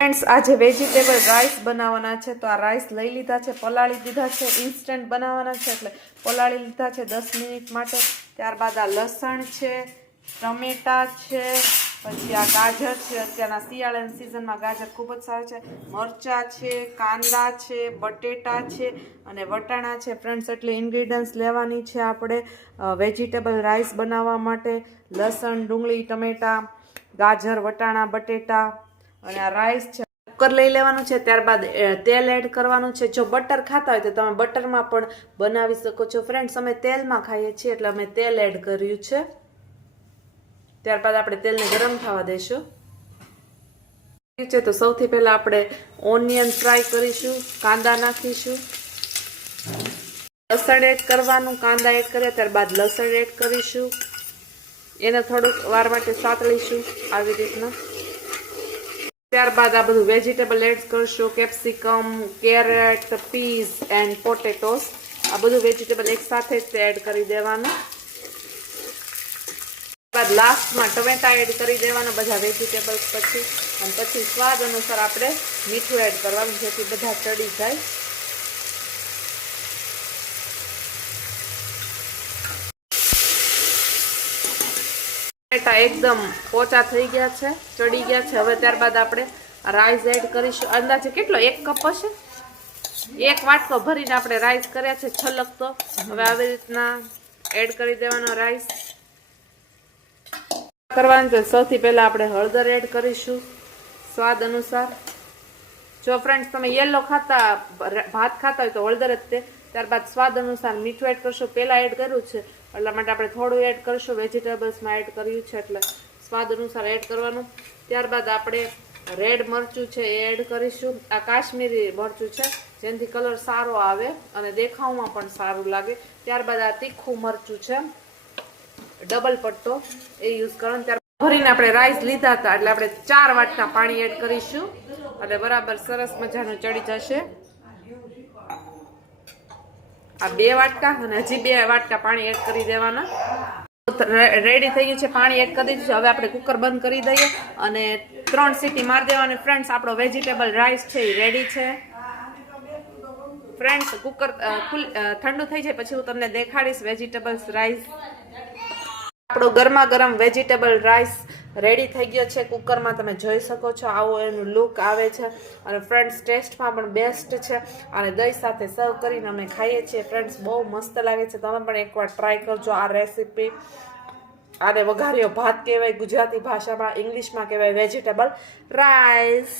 Friends, આજે vegetable rice બનાવવાના છે. તો આ રાઈસ લઈ લીધા છે, પલાળી દીધા છે. ઇન્સ્ટન્ટ બનાવવાના છે એટલે પલાળી લીધા છે 10 મિનિટ માટે. ત્યારબાદ આ લસણ છે, ટમેટા છે, પછી આ ગાજર છે. અત્યારના શિયાળાની સિઝનમાં ગાજર ખૂબ જ સારું છે. મરચાં છે, કાંદા છે, બટેટા છે અને વટાણા છે. ફ્રેન્ડ્સ, એટલે ઇન્ગ્રીડિયન્ટ્સ લેવાની છે આપણે વેજીટેબલ રાઈસ બનાવવા માટે. લસણ, ડુંગળી, ટમેટા, ગાજર, વટાણા, બટેટા અને આ રાઈસ છે. કુકર લઈ લેવાનું છે. ત્યારબાદ તેલ એડ કરવાનું છે. જો બટર ખાતા હોય તો તમે બટરમાં પણ બનાવી શકો છો. ફ્રેન્ડ્સ, અમે તેલમાં ખાઈએ છીએ એટલે અમે તેલ એડ કર્યું છે. ત્યારબાદ આપણે તેલને ગરમ થવા દઈશું છે. તો સૌથી પહેલા આપણે ઓનિયન ફ્રાય કરીશું, કાંદા નાખીશું, લસણ એડ કરવાનું. કાંદા એડ કર્યા ત્યારબાદ લસણ એડ કરીશું. એને થોડુંક વાર માટે સાતળીશું આવી રીતના. ત્યારબાદ આ બધું વેજીટેબલ એડ કરશું. Capsicum, carrot, peas and potatoes. આ બધું વેજીટેબલ એક સાથે જ એડ કરી દેવાનું. ત્યારબાદ લાસ્ટમાં ટમેટા એડ કરી દેવાના બધા વેજીટેબલ્સ પછી. અને પછી સ્વાદ અનુસાર આપણે મીઠું એડ કરવાનું જેથી બધા ચડી જાય. ટમેટા એકદમ પોચા થઈ ગયા છે, ચડી ગયા છે. હવે ત્યારબાદ આપણે રાઈસ એડ કરીશું. અંદાજે કેટલો 1 કપ હશે, 1 વાટકો ભરીને આપણે રાઈસ કર્યા છે છલકતો. હવે આવી રીતના એડ કરી દેવાનો રાઈસ કરવાનું છે. સૌથી પહેલા આપણે હળદર એડ કરીશું સ્વાદ અનુસાર. જો ફ્રેન્ડ્સ તમે યેલો ખાતા ભાત ખાતા હોય તો હળદર જ તે. ત્યારબાદ સ્વાદ અનુસાર મીઠું એડ કરશું. પહેલા એડ કર્યું છે એટલા માટે આપણે થોડું એડ કરીશું. વેજીટેબલ્સમાં એડ કર્યું છે એટલે સ્વાદ અનુસાર એડ કરવાનું. ત્યારબાદ આપણે રેડ મરચું છે એ એડ કરીશું. આ કાશ્મીરી મરચું છે જેનાથી કલર સારો આવે અને દેખાવમાં પણ સારું લાગે. ત્યારબાદ આ તીખું મરચું છે ડબલ પટ્ટો એ યુઝ કરવાનું. ત્યારબાદ ભરીને આપણે રાઈસ લીધા હતા એટલે આપણે 4 વાટકા પાણી એડ કરીશું એટલે બરાબર સરસ મજાનું ચડી જશે. આ 2 વાટકા અને હજી 2 વાટકા પાણી એડ કરી દેવાના. રેડી થઈ ગયું છે, પાણી એડ કરી દીધું છે. હવે આપણે કુકર બંધ કરી દઈએ અને 3 સીટી મારી દેવાની. ફ્રેન્ડ્સ, આપણો વેજીટેબલ રાઈસ છે એ રેડી છે. ફ્રેન્ડ્સ, કુકર ઠંડુ થઈ જાય પછી હું તમને દેખાડીશ વેજીટેબલ્સ રાઈસ. આપણો ગરમા ગરમ વેજીટેબલ રાઈસ રેડી થઈ ગયો છે. કુકરમાં તમે જોઈ શકો છો આવો એનું લુક આવે છે. અને ફ્રેન્ડ્સ, ટેસ્ટમાં પણ બેસ્ટ છે અને દહીં સાથે સર્વ કરીને અમે ખાઈએ છીએ. ફ્રેન્ડ્સ, બહુ મસ્ત લાગે છે. તમે પણ એકવાર ટ્રાય કરજો આ રેસીપી. આને વઘાર્યો ભાત કહેવાય ગુજરાતી ભાષામાં, ઇંગ્લિશમાં કહેવાય વેજીટેબલ રાઈસ.